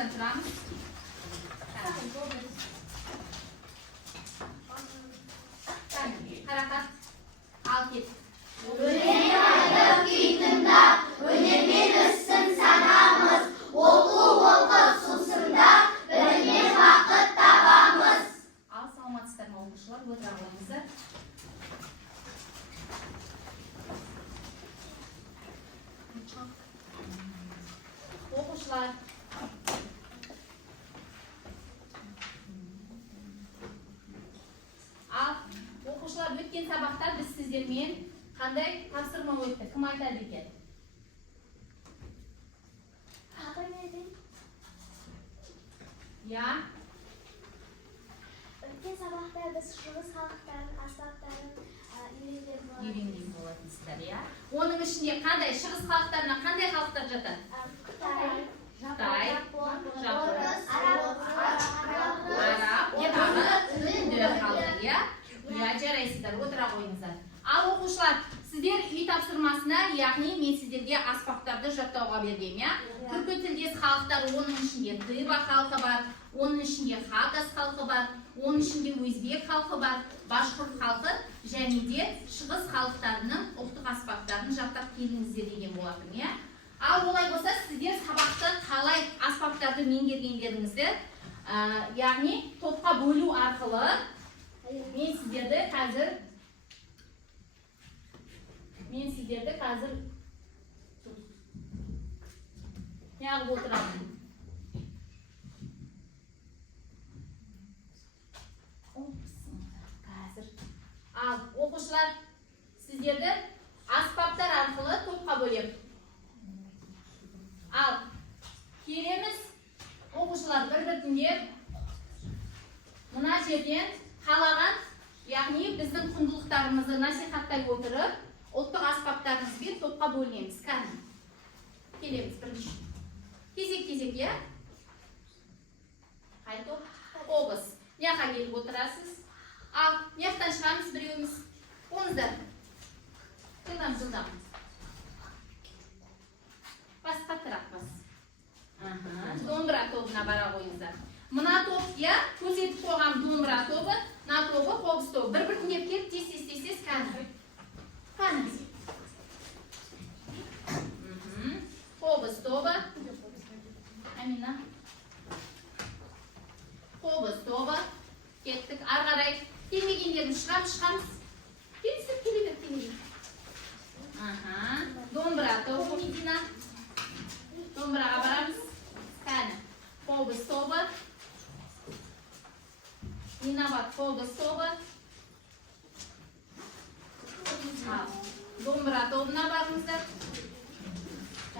o'rnimizdan turamiz. Harakat. Al ket. Önemli ayda kıytında, önemli rızsın sanamız. Oku susunda, önemli vakit tabamız. Al salamatsızlarına olmuşlar. O'tirağımızı. O'quvchilar. Al. O'quvchilar, o'tgan sabaqda biz sizlarga qanday topshirma o'tdi? Kim aytadi ekan? Ya. O'tgan sabaqda biz Shug'uz xalqlarini, asboblarini Yuringlik bo'lasizlar, ya. Onun içinde qanday Shig'iz xalqlaridan qanday xalqlar жатadi? Xitoy, Xitoy, Japon, Arab, Arab, Hind xalqi, ya. Ya, jaraysizlar, o'tira qo'yingizlar. Al o'quvchilar, sizlar uy topshirmasini, ya'ni men sizlarga asboblarni jatdog'a berdim, ya. Turkiy tildes xalqlar, onun içinde Xiva xalqi bor, onun içinde Xagas xalqi bor, onun içinde O'zbek xalqi bor, Boshqirt xalqi, және де Shig'iz xalqlarining uqtiq asboblarini jatdab kelingizlar degan bo'ladim, ya. Al olay bo'lsa, sizlar sabaqda qalay asboblarni mengirganlaringizni, ya'ni to'pqa bo'lu orqali men sizlarga hozir yog'ib o'tiraman. Al, o'quvchilar, sizlarga asboblar orqali to'pqa bo'lyapti. Al, kelamiz. O'quvchilar, bir-biringa mana yerdan xalagan, ya'ni bizning qundliqlarimizni nasihatlay o'tirib, o'ttiq asboblarimizga to'pqa bo'lamiz. Qani. Kelamiz birinchi. Kesek-kesek, ya. Qayto. O'g'iz. Yoqqa kelib o'tirasiz. Al, yoqdan chiqamiz birimiz. O'ngizdan. Tildan. Pastqatroq bas. Do'mbira to'pini bara qo'yingizlar. Mana to'pga ko'rsatib qo'ygan do'mbira to'pi, na to'pi qo'bz to'p. Bir-biriga kelib tez qani. Qani. Qo'bz to'pi. Amina. Qo'bz to'pi. Ketdik. Arg'aray. Kelmaganlarni chiqamiz. Kelib. Do'mbira to'pi Medina. Do'mbiraga boramiz. Qani. Qo'bz to'pi. Inobat qo'bz to'pi. Do'mbira to'pina boramizlar.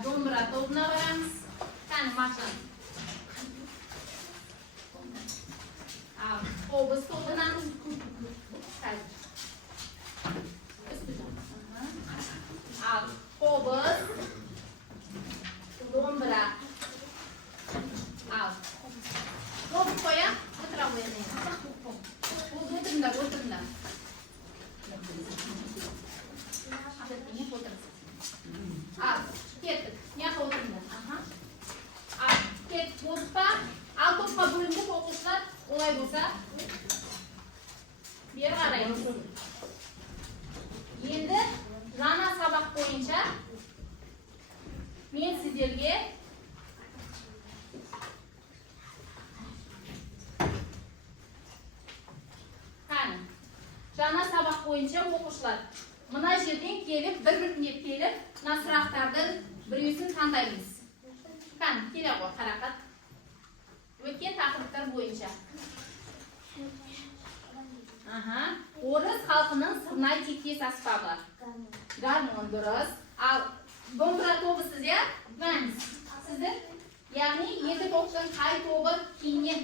Do'mbira to'pina boramiz. Qani mashina. Qo'bz to'pini qo'bz, do'mbira. Al. Qo'bz qo'yam, o'tira qo'ying. O'tiringlar. Al, ketdik. Yoqqa o'tiringlar. Al, ket to'ppa. Al to'ppa bo'linib o'qishlar, olay bo'lsa. Bu yerga qaraymiz. Endi Rana sabaq bo'yicha men sizlarga qani Rana sabaq bo'yicha o'quvchilar mana yerdan kelib bir-biriga kelib nasraqlardan birisini tanlaymiz. Qani kela qo'y harakat. O'tgan taqdirlar bo'yicha. O'ris xalqining sirnay tekis asbobi. Garmon durust. Al, do'mbira to'pi sizga bilamiz. Sizlar, ya'ni 7 to'pdan qay to'pi keyingi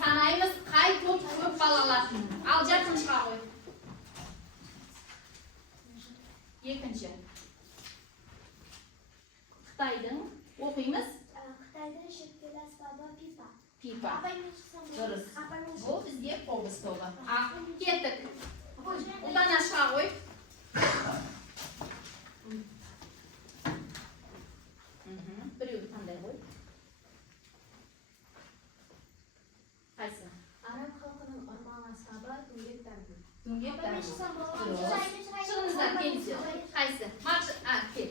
sanaymiz, qay to'p ko'p balalar. Al, yaqin chiqa qo'y. Ikkinchi. Xitoydan o'qiymiz. Xitoydan shakil asbobi Pipa. Durust. Bu bizga qo'bz to'pi. Ketdik. Undan aşağı qo'y. Bir yo'l qanday qo'y. Kimga? Шығыңыздар, келіңіздер. Қайсы? Марш, кел.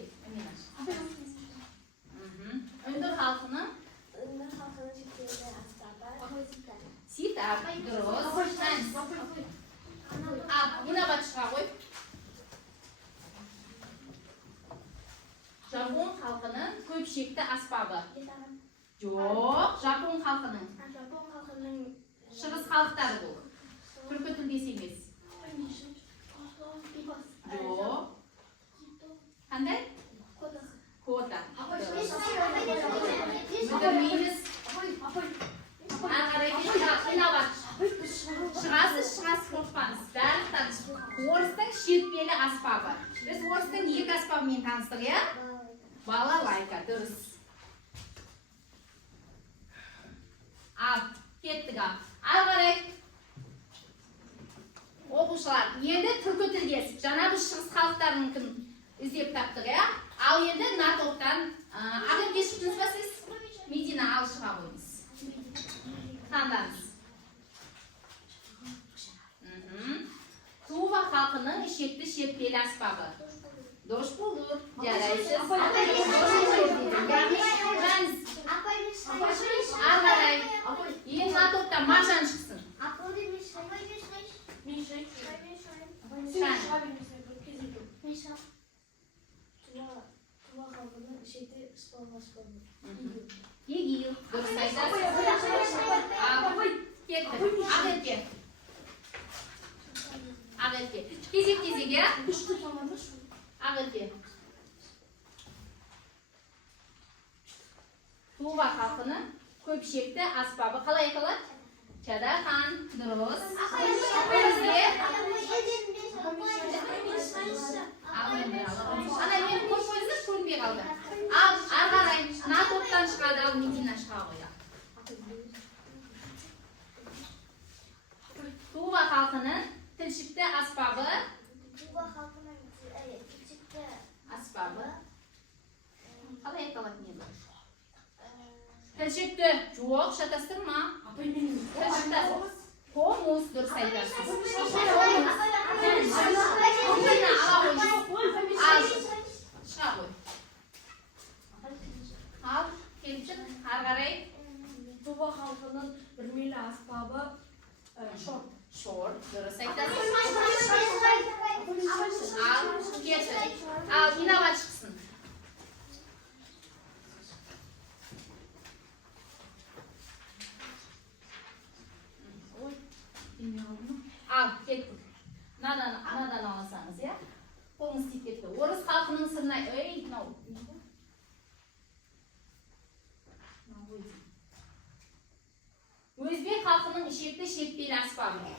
Үндір халқының ситап, дұрыс. Инабат шыға қой. Жапон халқының көпшекті аспабы. Жоқ, Жапон халқының. Шығыс халықтары бұл. Түркі тілдес емес. Жоқ. Қандай? Кота. Мүдірмейміз. Ағарай инабат. Шығасыз, қорқпаңыз. Бәрі орыстың шетпелі аспабы. Біз орыстың екі аспабымен таныстық, е? Балалайка, дұрыс. Ал, кеттік ал. Ағарай. Оқушылар, енді түркі тілдес. Жаңа біз шығыс халықтарының іздеп таптық, е? Ал енді натоқтан ағырге шықтыңыз ба сіз? Медина ал шыға қойыңыз. Таңдаңыз. Тува халқының ішекті шетпелі аспабы. Дош болур. Жарайсыз. Ағарай. Ең натоқтан маржан шықсын. Егил. Дұрыс айтасыз. Кетті. Ағетке. Ағетке. Кезек-кезеге. Ағетке. Тува халқының көпшекті аспабы. Қалай айтылады? Чадахан. Дұрыс. Ана мен қош қойыңыз, көрінбей қалды. Ал, ағарай, натоптан шығады, ал Медина шыға қойды. Тува халқының тілшікті аспабы. Аспабы. Қалай айтылады не бар? Тілшікті. Жоқ, шатастырма. Тілшікті. Комус, дұрыс айтасыз. Ал, шыға қой. Ал, келіп шық, арғарай. Тува халқының үрмелі аспабы шорт. Шорт, дұрыс айтасыз. Ал, кетті. Ал, инабат шықсын. Ал, кетті. Надан аласаңыз, е? Қолыңыз тиіп кетті. Орыс халқының сырнай... Ей, мынау. Өзбек халқының ішекті шетпелі аспабы.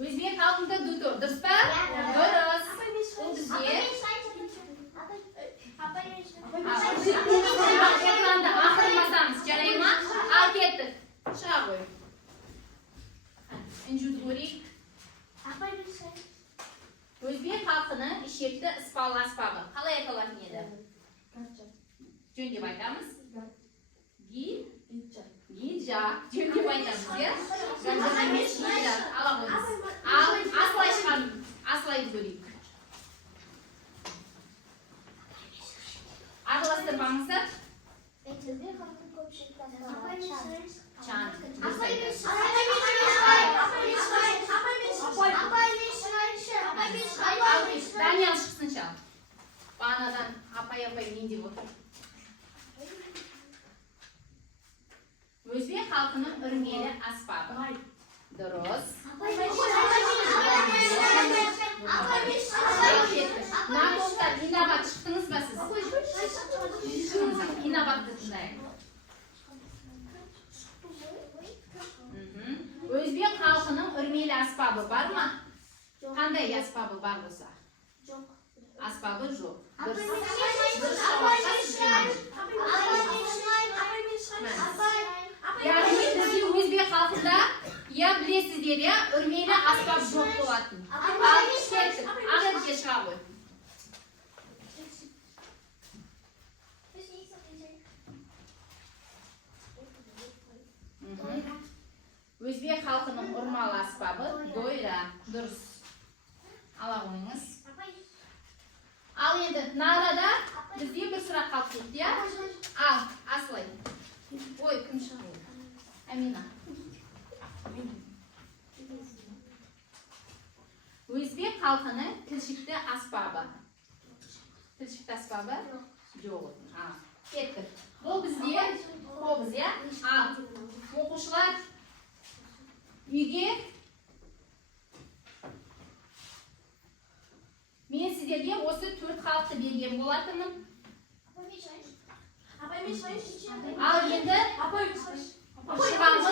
Өзбек халқында дутор. Дұрыс па? Дұрыс. Ол бізге. Экранда ақырмасаңыз, жарай ма? Ал, кеттік. Шыға қой. Інжуді көрейік. Өзбек халқының ішекті ыспалы аспабы. Қалай айтылатын еді? Жөн деп айтамыз. Гиджа. Жөн деп айтамыз, е? Ганжа емес, гиджа. Ала қойыңыз. Ал, асылай шығам. Асылайды көрейік. Араластырмаңыздар. Чан. Дұрыс айтасыз. Даниял шықсын шал. Бағанадан апай мен деп отыр. Өзбек халқының үрмелі аспабы. Дұрыс. Натоқтар, инабат шықтыңыз ба сіз? Инабатты тыңдайық. Өзбек халқының үрмелі аспабы бар ма? Қандай аспабы бар болса? Жоқ. Аспабы жоқ. Яғни біздің өзбек халқында я білесіздер, я үрмелі аспап жоқ болатын. Ал кеттік, ағетке шыға қой. Өзбек халқының ұрмалы аспабы дойра. Дұрыс. Ала қойыңыз. Ал енді нарада бізде бір сұрақ қалып кетті, я? Ал, Асылай. Ой, кім шығады? Амина. Өзбек халқының тілшікті аспабы. Тілшікті аспабы? Жоқ. Кеттік. Бұл бізде қобыз, я? Ал, оқушылар үйге мен сіздерге осы 4 халықты берген болатынмын. Ал енді шығамыз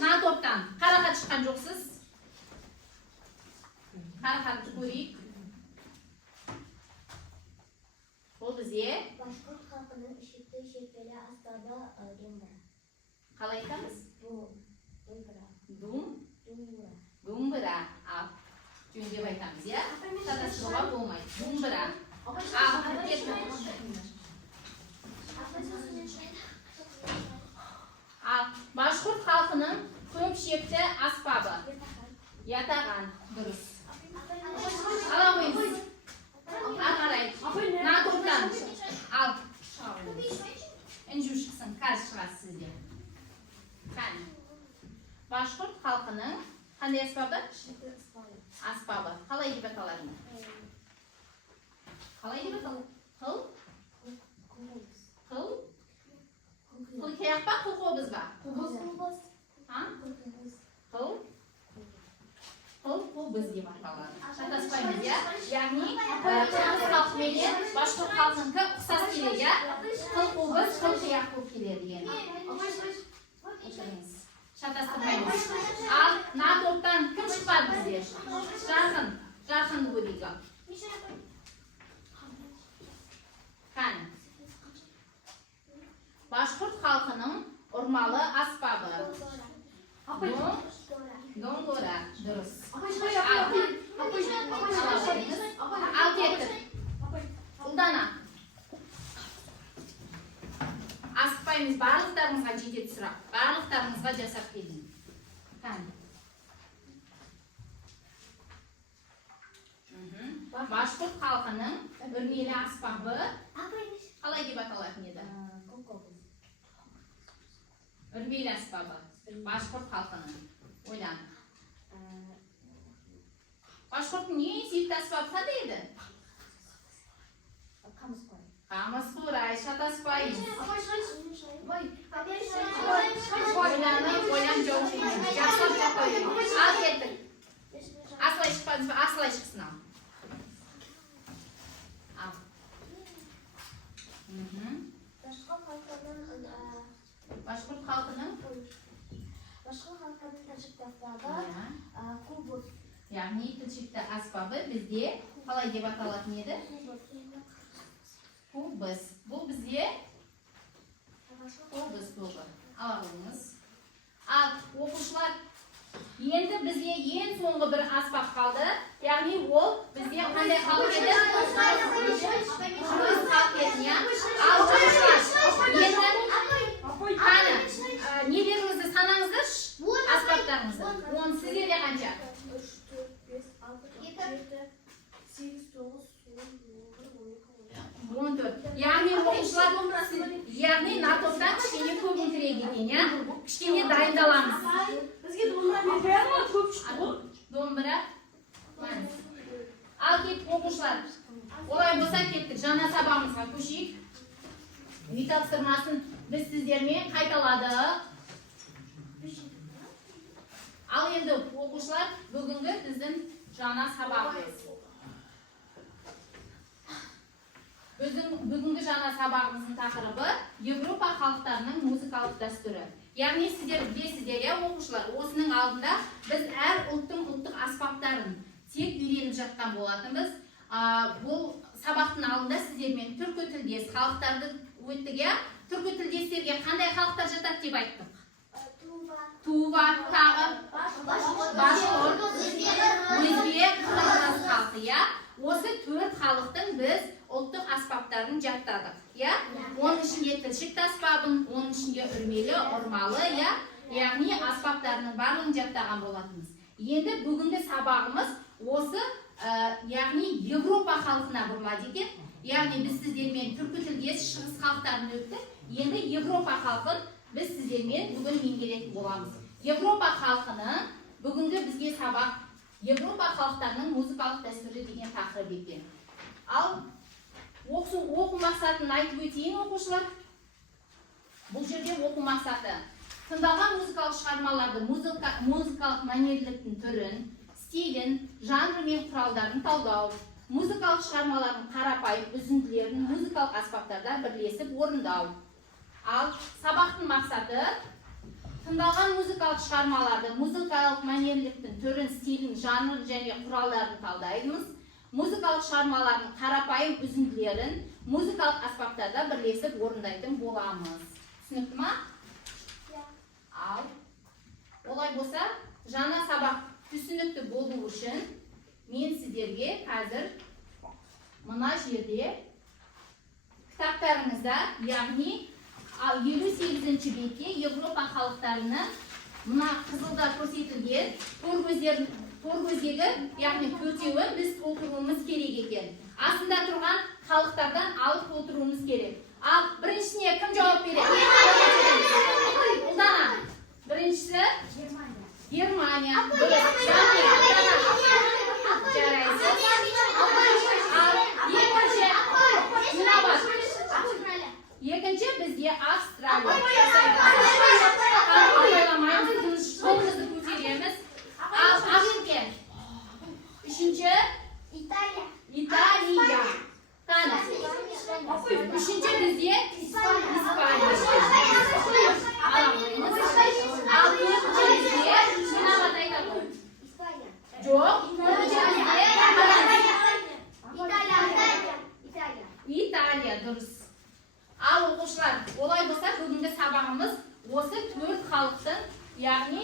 на топтан. Қарақат шыққан жоқсыз. Қарақатты көрейік. Бұл бізде Башқұрт халқының ішекті шекпелі аспабы домбыра. қалай айтамыз? Домбыра. Думбыра. Ал, жөндеп айтамыз, я? Шатастыруға болмайды. Думбыра. Ал, кеттік. Ал, башқұрт халқының көпшекті аспабы. Ятаған. Дұрыс. Ала қойыңыз. Ағарай. На топтан. Ал. Інжу шықсын. Қазір шығасыз сізде. Қане. Башқұрт халқының қандай аспабы? Аспабы. Қалай деп аталады? Қалай деп аталады? Қыл? Қыл? Қыл кияқ па? Қыл қобыз ба? Қыл? Қыл қобыз деп аталады. Шатаспаймыз, я? Яғни, қырғыз халқыменен башқұрт халқынікі ұқсас келеді, я? Қыл қобыз, қыл кияқ болып келеді деген. Шатастырмаймыз. Ал, на топтан кім шықпады бізде? Жарқынды көрейік. Қане. Башқұрт халқының ұрмалы аспабы. Домбыра. Дұрыс. Ал кеттік. Ұлдана. Асықпаймыз, барлықтарыңызға жетеді сұрақ. Барлықтарыңызға жасап келдім. Қане. Башқұрт халқының үрмелі аспабы қалай деп аталатын еді? Үрмелі аспабы. Башқұрт халқының. Ойлан. Башқұрттың ең сүйікті аспабы қандай еді? Қамыс қурай, шатаспаймыз. Ойлан жоқ жейміз. Жақсылап қойыңыз. Ал кеттік. Асылай шықпадыңыз ба? Асылай шықсын ал. Ал. Башқұрт халқының тілшікті аспабы кубус. Яғни тілшікті аспабы бізде қалай деп аталатын еді? Кубус. Бұл бізде кубус тобы. Ала қойыңыз. Ал, оқушылар, енді бізде ең соңғы бір аспап қалды. Яғни ол бізде қандай халық еді? Қырғыз халық еді, я? Ал, оқушылар, енді қане, нелеріңізді санаңыздаршы? Аспаптарыңызды. 10, сіздерде қанша? 14. Яғни оқушылар, яғни на топтан кішкене көп өтірек екен, я? Кішкене дайындаламыз. Бізге домбыра бермей ма? Көп шықты ғой. Домбыра. Ал кеттік оқушылар. Олай болса кеттік. Жаңа сабағымызға көшейік. Үй тапсырмасын біз сіздермен қайталадық. Ал енді оқушылар, бүгінгі біздің жаңа сабағымыз. Бүгінгі жаңа сабағымыздың тақырыбы Европа халықтарының музыкалық дәстүрі. Яғни сіздер білесіздер, оқушылар, осының алдында біз әр ұлттың ұлттық аспаптарын тек үйреніп жатқан болатынбыз. Бұл сабақтың алдында сіздермен түркі тілдес халықтарды өттік. Түркі тілдестерге қандай халықтар жатады деп айттық? Тува, тағы, башқұрт, өзбек, қырғыз халқы. Осы 4 халықтың біз ұлттық аспаптарын жаттадық. Оның ішінде тілшікті аспабын, оның ішінде үрмелі, ұрмалы, яғни аспаптарының барлығын жаттаған болатынбыз. Енді бүгінгі сабағымыз осы яғни Европа халқына бұрылады екен. Яғни біз сіздермен түркі тілдес шығыс халықтарын өттік. Енді Европа халқын біз сіздермен бүгін меңгеретін боламыз. Европа халқының бүгінгі бізге сабақ Европа халықтарының музыкалық дәстүрі деген тақырып екен. Ал оқу мақсатын айтып өтейін оқушылар. Бұл жерде оқу мақсаты тыңдалған музыкалық шығармаларды музыкалық мәнерліліктің түрін, стилін, жанры мен құралдарын талдау, музыкалық шығармалардың қарапайым үзінділерін музыкалық аспаптарда бірлесіп орындау. Ал сабақтың мақсаты тыңдалған музыкалық шығармаларды музыкалық мәнерліліктің түрін, стилін, жанрын және құралдарын талдаймыз. Музыкалық шығармалардың қарапайым үзінділерін музыкалық аспаптарда бірлесіп орындайтын боламыз. Түсінікті ма? Ал олай болса, жаңа сабақ түсінікті болу үшін мен сіздерге қазір мына жерде кітаптарыңызда, яғни 58-ші бетте Европа халықтарының мына қызылда көрсетілген торкөздегі, яғни төртеуін біз толтыруымыз керек екен. Астында тұрған халықтардан алып толтыруымыз керек. Ал біріншісіне кім жауап береді? Ұлдана. Біріншісі Германия. Екінші бізде Австралия. Қолымызды көтереміз. Ақерке. Үшінші Италия. Үшінші бізде Испания. Ал төртінші бізде Шынават айтады. Жоқ. Италия дұрыс. Ал оқушылар, олай болса бүгінгі сабағымыз осы төрт халықтың, яғни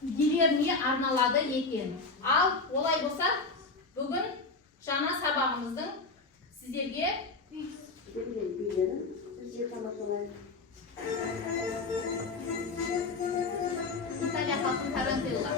билеріне арналады екен. Ал олай болса бүгін жаңа сабағымыздың сіздерге Италия халқын тарантелла.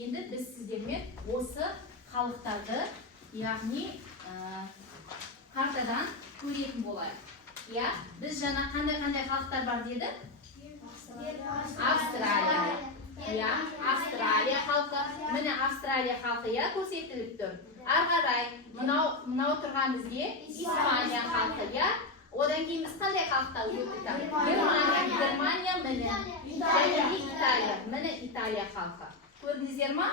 Енді біз сіздермен осы халықтарды, яғни картадан көретін болайық. Иә, біз жаңа қандай халықтар бар деді? Австралия. Иә, Австралия халқы. Міне Австралия халқы иә көрсетіліп тұр. Ары қарай мынау тұрған бізге Испания халқы иә. Одан кейін біз қандай халықта өттік? Германия, міне. Және Италия. Міне Италия халқы. Көрдіңіздер ма?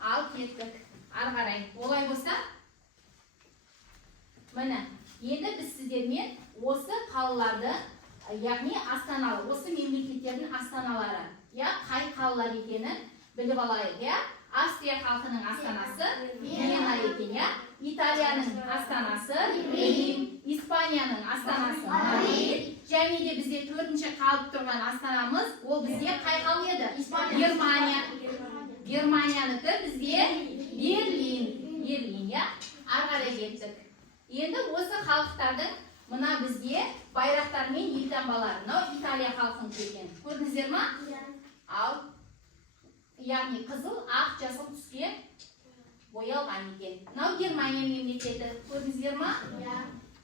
Ал кеттік. Ары қарай. Олай болса, міне. Енді біз сіздермен осы қалаларды, яғни астаналы, осы мемлекеттердің астаналары, қай қалалар екенін біліп алайық, Австрия халқының астанасы Вена екен, Италияның астанасы Рим, Испанияның астанасы Мадрид, және де бізде төртінші қалып тұрған астанамыз, ол бізде қай қал еді? Германия. Германиянікі бізде Берлин, ары қарай кеттік. Енді осы халықтардың мына бізде байрақтар мен елтаңбалары. Мынау Италия халқының екен. Көрдіңіздер ма? Ал яғни қызыл, ақ, жасыл түске боялған екен. Мынау Германия мемлекеті. Көрдіңіздер ма?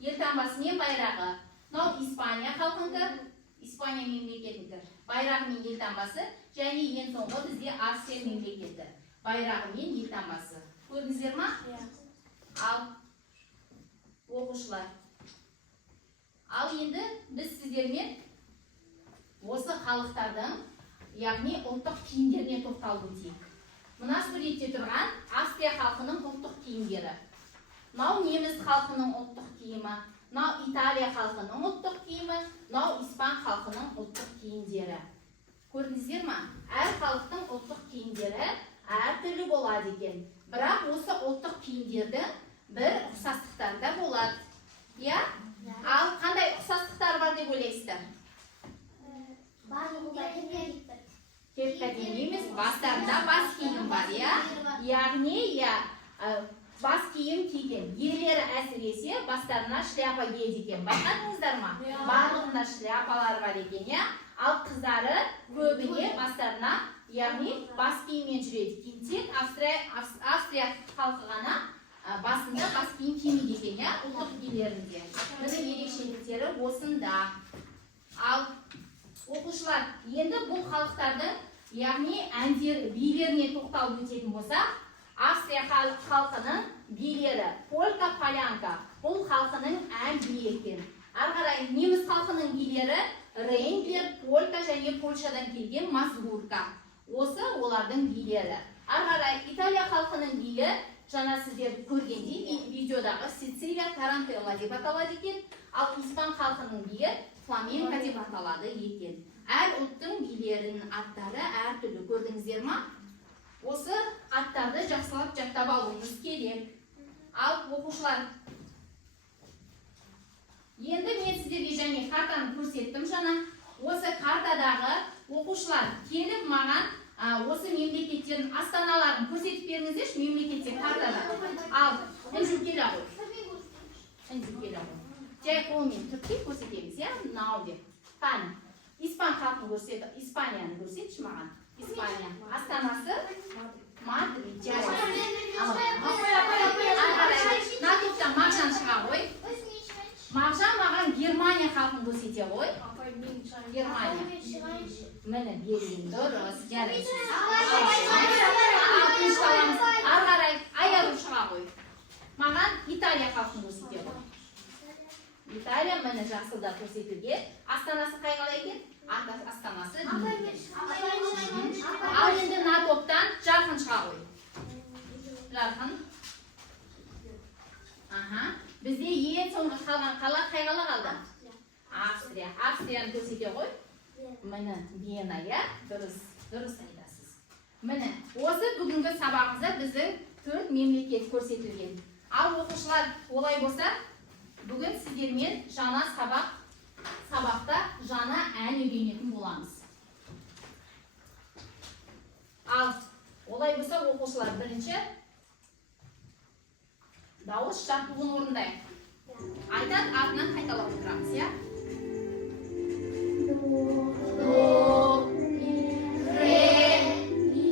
Елтаңбасы мен байрағы. Мынау Испания халқының, Испания мемлекетінің байрағы мен елтаңбасы, және ең соңғы бізде Австрия мемлекеті. Байрағы мен елтаңбасы. Көрдіңіздер ма? Ал оқушылар. Ал енді біз сіздермен осы халықтардың, яғни ұлттық киімдеріне тоқталып өтейік. Мына суретте тұрған Австрия халқының ұлттық киімдері. Мынау неміс халқының ұлттық киімі, мынау Италия халқының ұлттық киімі, мынау испан халқының ұлттық киімдері. Көрдіңіздер ма? Әр халықтың ұлттық киімдері әртүрлі болады екен. Бірақ осы ұлттық киімдердің бір ұқсастықтары да болады. Иә? Ал қандай ұқсастықтар бар деп ойлайсыздар? Кепка дейміз, бастарында бас киім бар, яғни бас киім киген. Ерлері әсіресе бастарына шляпа киеді екен. Байқадыңыздар ма? Барлығында шляпалар бар екен, ал қыздары көбіне бастарына, яғни бас киіммен жүреді. Тек Австрия халқы ғана басында бас киім кимейді екен, ұлттық киімдерінде. Міне ерекшеліктері осында. Ал оқушылар, енді бұл халықтардың, яғни әндер, билеріне тоқталып өтетін болса, Австрия халқының билері полька, полянка, бұл халқының ән би екен. Ары қарай неміс халқының билері рейндлер, полька және Польшадан келген мазурка. Осы олардың билері. Ары қарай Италия халқының билі, жаңа сіздер көргендей видеодағы Сицилия тарантелла деп аталады екен, ал испан халқының биі фламенко деп аталады екен. Әр ұлттың билерінің аттары әртүрлі, көрдіңіздер ма? Осы аттарды жақсылап жаттап алуыңыз керек. Ал оқушылар, енді мен сіздерге және картаны көрсеттім жаңа. Осы картадағы оқушылар келіп маған осы мемлекеттердің астаналарын көрсетіп беріңіздерші, мемлекетте картада. Ал, үнжіп келе ғой. Жай қолмен түртпей көрсетеміз, мынау деп. Қане, испан халқын көрсетіп, Испанияны көрсетші маған. Испания. Астанасы Мадрид. Натоптан Мағжан шыға ғой. Мағжан маған Германия халқын көрсете ғой. Германия. Міне Берлин, дұрыс, жарайсыз. Ары қарай аяру шыға ғой. Маған Италия халқын көрсете ғой. Италия міне жасылда көрсетілген. Астанасы қай қала екен? Астанасы Рим. Ал енді Натоптан жарқын шыға ғой. Жарқын. Бізде ең соңғы қалған қала қай қала қалды? Австрия. Австрияны көрсете ғой. Міне Вена, дұрыс айтасыз. Міне осы бүгінгі сабағымызда біздің 4 мемлекет көрсетілген. Ал оқушылар, олай болса, бүгін сіздермен жаңа сабақта жаңа ән үйренетін боламыз. Ал олай болса оқушылар, бірінші дауыс жаттығуын орындайық. Айтат артынан қайталап отырамыз, до, ре, ми,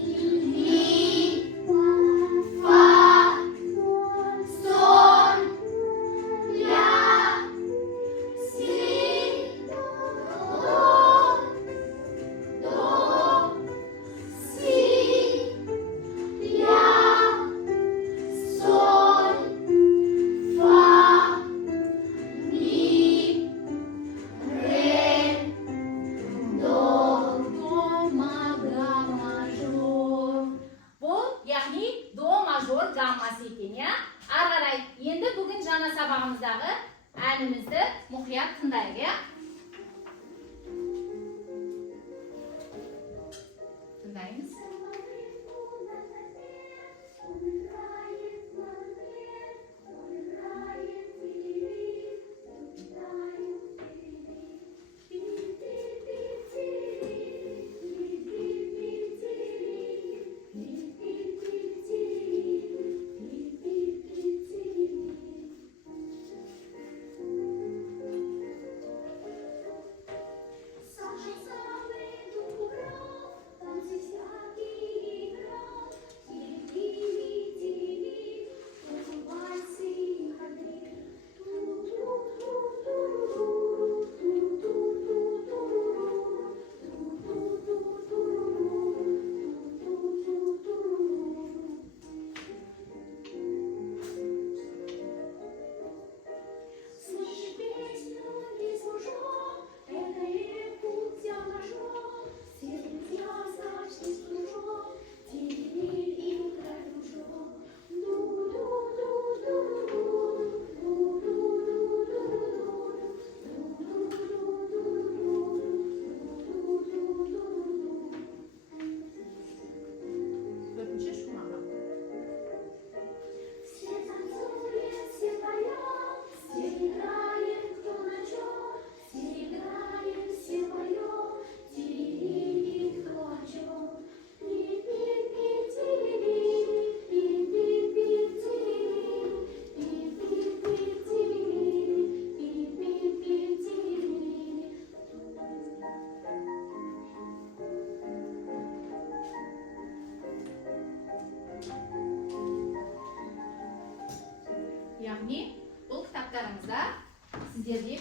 sizlarga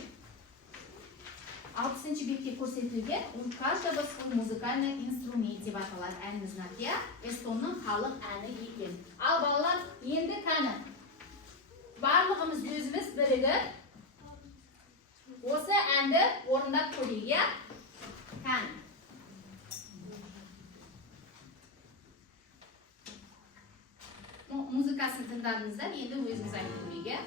60 betda ko'rsatilgan у каждого свой muzikальный instrument deb ataladi. Ayni znatya Estonning xalq ani ekan. Al bolalar, endi qani barlig'imiz o'zimiz birigib o'sha endi o'rnab qo'ydik. Qani muzikasini tingladingizlar, endi o'zingiz aytib qo'ying.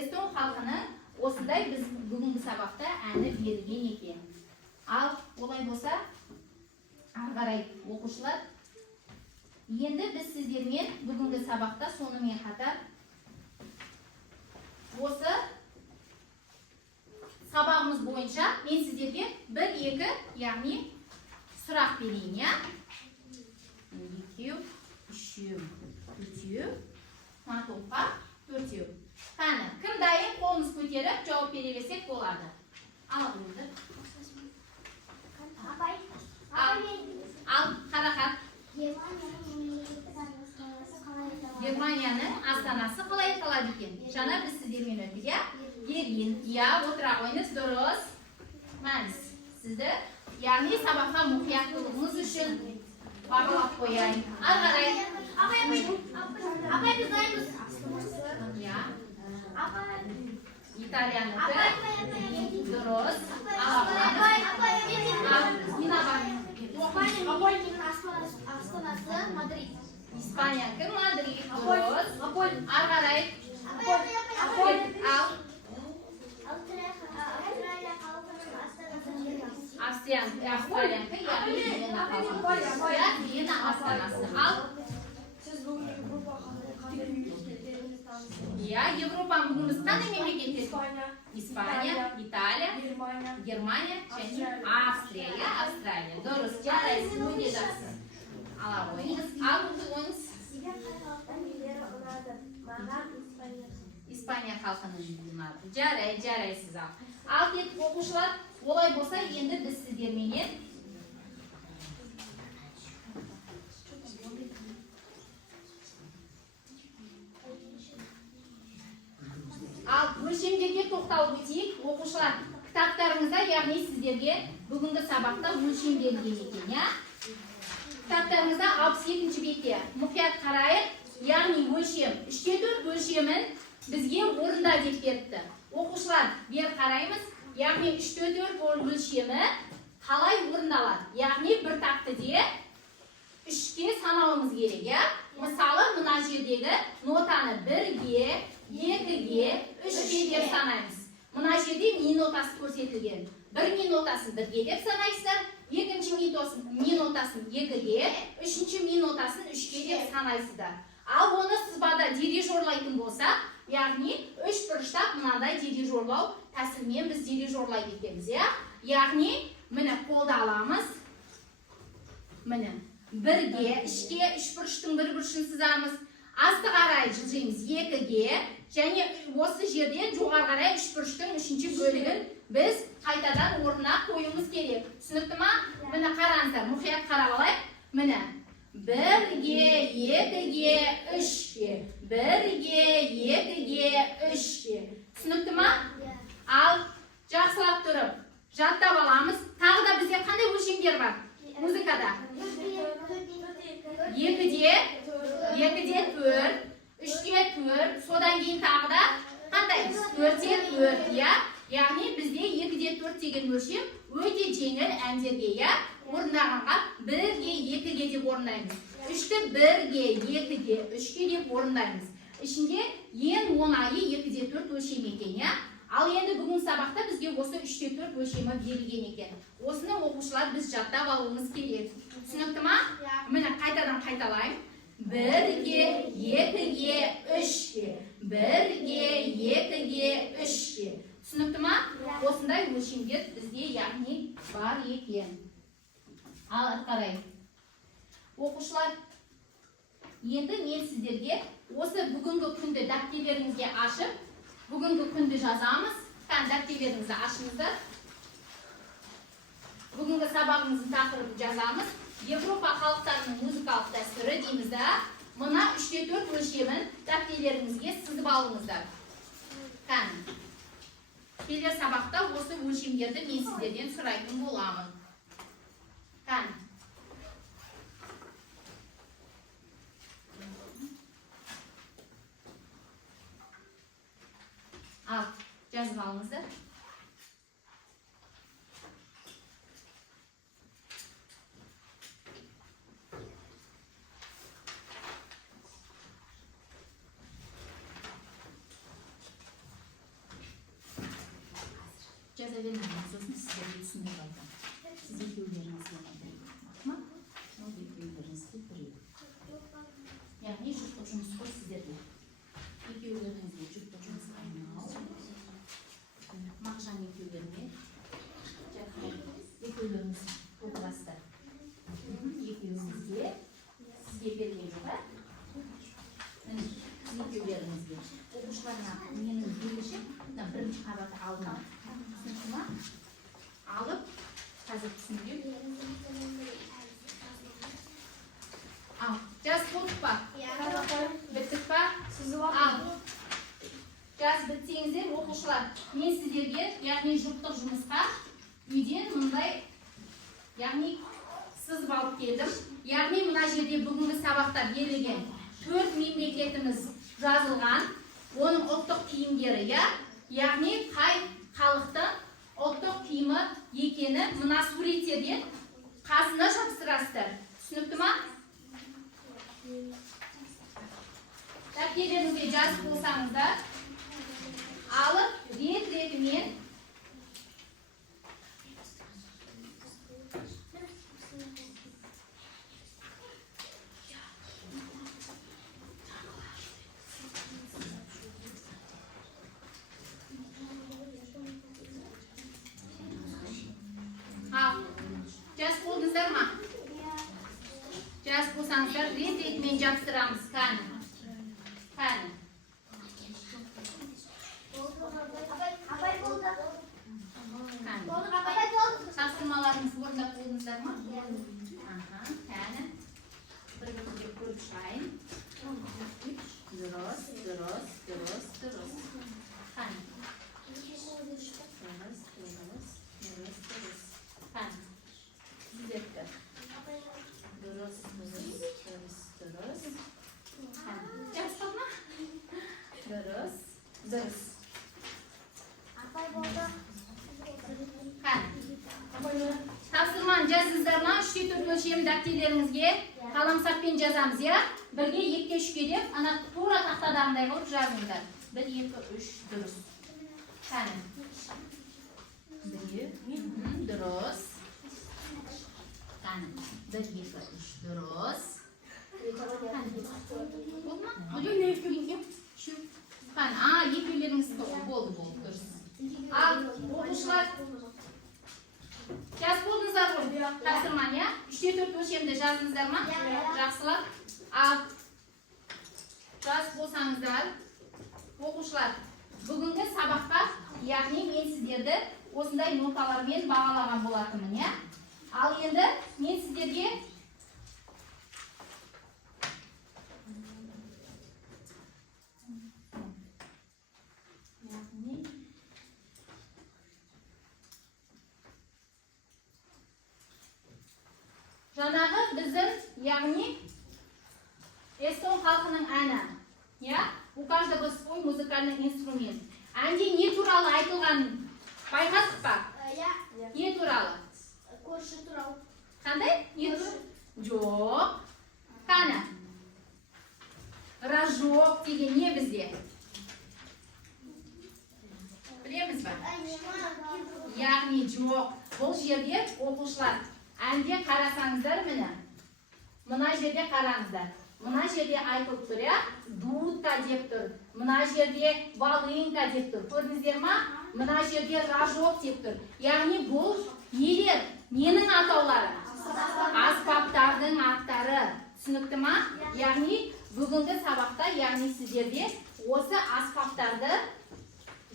Eston xalqini o'siday biz bugungi sabaqda ani bergan ekan. Al, bo'lay bo'lsa, qarang o'quvchilar. Endi biz sizlarga bugungi sabaqda sonымен qator o'sha sabaqimiz bo'yicha men sizlarga 1-2, ya'ni so'roq bering, ya. 2, 3, 4, mana to'ppa 4. Qani, kim doim qo'limiz ko'tarib javob beraversak bo'ladi. Anaqa Apay. Al, harakat. Germaniyaning astonasi qalay qiladi ekan? Shana biz sizlarga o'tdiga Berlin. Ya, o'tira qo'yingiz, durust. Mana sizda, ya'ni sabaqqa muhiyatligimiz uchun bag'lab qo'yay. Al qarang. Apay biz daymiz. Ya. İtalyanlıkı. Durust. Astonasi Madrid. İspanya'nın Madrid. Durust. Arqaray. Al. Avstraliyanın Viyana astonasi. Al. Ya, Yevropa bugün biz qanday memleket? İspanya, İtalya, Germaniya, Avstriya, Avstraliya. Durust. Jaraysiz, mo'jizatsiz. Ala qo'yingiz. Al, qo'yingiz. İspanya xalqining bilmadi. Jaraysiz al. Al ketib o'quvchilar, o'lay bo'lsa, endi biz sizlarga Al, o'lchemlarga to'xtalib o'taylik. O'quvchilar, kitoblaringizda, ya'ni sizlarga bugungi sabaqda o'lchem berilgan ekan, ya. Kitoblaringizda 67-betga muhiyat qarayib, ya'ni o'lchem, 3/4 o'lchemin bizga o'rinda deb beribdi. O'quvchilar, bu yer qaraymiz, ya'ni 3/4 o'lchemi qalay o'rinaladi? Ya'ni bir taqtida 3 ga sanavimiz kerak, ya. Misoli, mana shu yerdagi notani 1 ga 2 ga 3 ga deb sanaymiz. Mana shu yerda mi notasi ko'rsatilgan. 1 mi notasini 1 ga deb sanaysizlar, ikkinchi mi notasini 2 ga, uchinchi mi notasini 3 ga deb sanaysizlar. Ал оны сызбада дирижерлайтын болса, яғни үш бұрыштап мынандай дирижерлау тәсілмен біз дирижерлайды екенбіз, иә? Яғни, міне қолды аламыз. Міне, бірге, ішке үш бұрыштың бір бұрышын сызамыз. Асты қарай жылжимыз екіге, және осы жерден жоғары қарай үш бұрыштың үшінші бөлігін біз қайтадан орнына қоюымыз керек. Түсінікті ма? Міне қараңыздар, мұқият қарап алайық. Міне, бірге, екіге, үшке. Бірге, екіге, үшке. Түсінікті ма? Ал жақсылап тұрып, жаттап аламыз. Тағы да бізде қандай өлшемдер бар? Музыкада. Екіде төрт, үште төрт, содан кейін тағы да қандай? Төртте төрт, иә? Яғни бізде екіде төрт деген өлшем өте жеңіл әндерге, иә? Орындағанға бірге, екіге деп орындаймыз. Үшті бірге, екіге, үшке деп орындаймыз. Ішінде ең оңайы екіде төрт өлшем екен, иә? Ал енді бүгін сабақта бізге осы үште төрт өлшемі берілген екен. Осыны оқушылар біз жаттап алуымыз керек. Түсінікті ма? Міне қайтадан қайталайым. Бірге, екіге, үшке. Бірге, екіге, үшке. Түсінікті ма? Осындай өлшемдер бізде яғни бар екен. Ал қарай. Оқушылар, енді мен сіздерге осы бүгінгі күнді дәптерлеріңізге ашып, бүгінгі күнді жазамыз. Дәптерлеріңізді ашыңыздар. Бүгінгі сабағымыздың тақырыбын жазамыз. Европа халықтарының музыкалық дәстүрі дейміз да. Мына 3-4 өлшемін дәптерлеріңізге сызып алыңыздар. Келер сабақта осы өлшемдерді мен сіздерден сұрайтын боламын. Ал, жазып алыңыздар. Жаза бермеңіз, сосын сіздерге түсіндіріп айтамын. Сіз екеулеріңізге ма? Ол екеулеріңізге біреу. Яғни жұптық жұмыс қой сіздерге. Екеулеріңізге жұптық жұмысқа айналу. Мағжан екеулеріне. Екеулеріңіз отырасыздар. Екеуіңізге. Сізге берген жоқ, екеулеріңізге. Оқушыларына менің берешек, бірінші қабаты алдына. Алып, қазір түсіндірем. Ал, жаз болдық па? Біттік па? Ал, жаз бітсеңіздер, оқушылар, мен сіздерге, яғни жұптық жұмысқа үйден мұндай, яғни сызып алып келдім. Яғни мына жерде бүгінгі сабақта берілген 4 мемлекетіміз жазылған, оның ұлттық киімдері, яғни қай халықтың ұлттық киімі екені мына суреттерден қасына жапсырасыздар. Түсінікті ма? Дәптерлеріңізге жазып болсаңыздар, алып рет-ретімен рет-ретімен жапсырамыз. Қане. Тапсырмаларыңыз орындап болдыңыздар ма? Қане. Бір-бірге көріп шығайын. Дұрыс. Қане. Қане. Сіздерді. Дұрыс. Жақсы ма? Дұрыс. Тапсырманы жазыңыздар ма? 3-4 өлшем дәптерлеріңізге қаламсаппен жазамыз, иә? 1-ге 2-ге 3-ге деп, ана тура тақтадағындай қылып жазыңыздар. 1, 2, 3, дұрыс. Қане. 1, дұрыс. Қане. 1, 2, 3, дұрыс. Qani, ekеулеріңіз болды, дұрыс. Ал, оқушылар, жас болдыңыздар ғой? Тапсырма, иә? 3-те 4 өлшемді жаздыңыздар ма? Жақсылап. Ал, жас болсаңыздар, оқушылар, бүгінгі сабаққа, яғни мен сіздерді осындай ноталармен бағалаған болатынмын, иә? Ал енді мен сіздерге жаңағы біздің, яғни эстон халқының әні, иә? У каждого свой музыкальный инструмент. Әнде не туралы айтылғанын байқадық па? Не туралы? Көрші туралы. Қандай? Не туралы? Жоқ. Қаны? Рожок деген не бізде? Білеміз ба? Яғни жоқ. Бұл жерде оқушылар әнде қарасаңыздар мені. Мына жерде қараңыздар. Мына жерде айтылып тұр, иә? Дудка деп тұр. Мына жерде волынка деп тұр. Көрдіңіздер ма? Мына жерде рожок деп тұр. Яғни бұл нелер? Ненің атаулары? Аспаптардың аттары. Түсінікті ма? Яғни бүгінгі сабақта, яғни сіздерде осы аспаптарды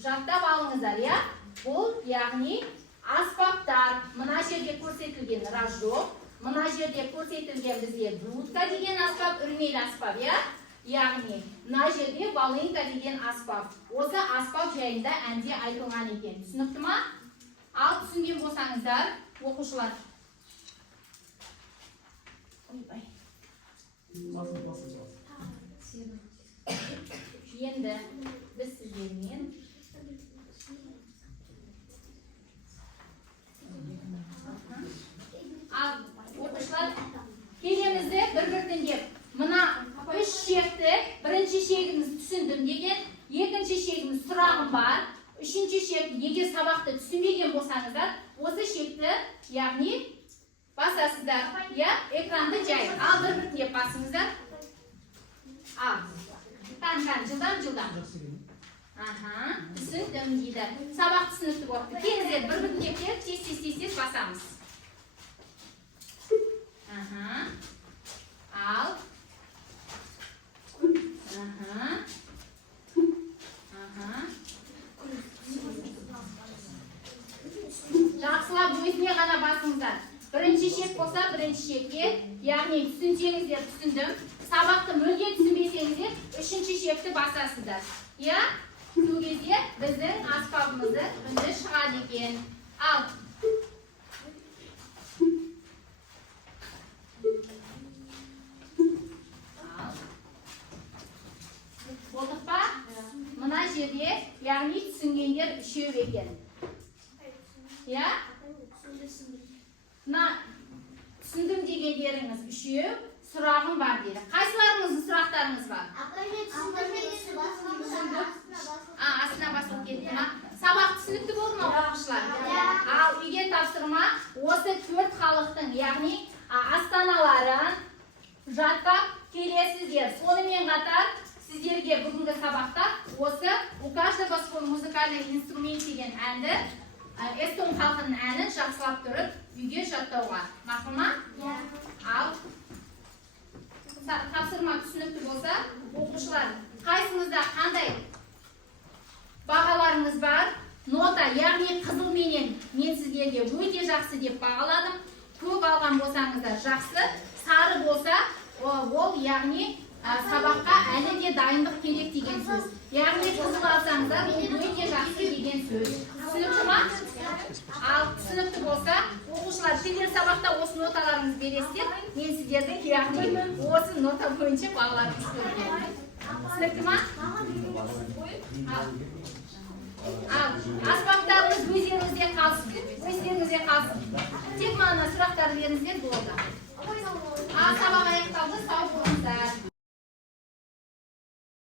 жаттап алыңыздар, иә? Бұл, яғни аспаптар. Мына жерде көрсетілген рожок, мына жерде көрсетілген бізге дудка деген аспап, үрмелі аспап, иә? Яғни, мына жерде волынка деген аспап. Осы аспап жайында әнде айтылған екен. Түсінікті ма? Ал түсінген болсаңыздар, оқушылар. Енді біз сіздермен оқушылар келемізді бір-бірден мына 3 шекті, бірінші шегіміз түсіндім деген, екінші шегіміз сұрағым бар, үшінші шек, егер сабақты түсінбеген болсаңыздар, осы шекті, яғни басасыздар, иә, экранды жай. Ал бір-бірден басыңыздар. Ал, жылдам. Түсіндім дейді. Сабақ түсінікті болды. Келіңіздер, бір-бірден тез басамыз. Ал. Жақсылап өзіне ғана басыңыздар. Бірінші шек болса, бірінші шекке, яғни түсінсеңіздер түсіндім. Сабақты мүлде түсінбесеңіздер, үшінші шекті басасыздар. Иә? Сол кезде біздің аспабымызды үнді шығады екен. Ал. Болдық па? Мына жерде, яғни түсінгендер үшеу екен. Иә? Түсіндім дегендеріңіз үшеу, сұрағым бар дейді. Қайсыларыңыздың сұрақтарыңыз бар? Астына басылып кетті ма? Сабақ түсінікті болды ма, оқушылар? Ал үйге тапсырма осы 4 халықтың, яғни астаналарын жаттап келесіздер. Сонымен қатар сіздерге бүгінгі сабақта осы «У каждого свой музыкальный инструмент» деген әнді, эстон халқының әнін жақсылап тұрып, үйге жаттауға. Мақұл ма? Ал тапсырма түсінікті болса, оқушылар, қайсыңызда қандай бағаларыңыз бар? Нота, яғни қызылменен мен сіздерге өте жақсы деп бағаладым. Көк алған болсаңыздар жақсы, сары болса, ол яғни сабаққа әлі де дайындық керек деген сөз. Яғни қызыл алсаңыздар, ол өте жақсы деген сөз. Түсінікті ма? Ал түсінікті болса, оқушылар, келер сабақта осы ноталарыңыз бересіздер, мен сіздерді, яғни осы нота бойынша бағаларыңыз көргенмін. Түсінікті ма? Ал аспаптарыңыз өздеріңізде қалсын. Тек мана сұрақтар беріңіздер болды. Сабақ аяқталды.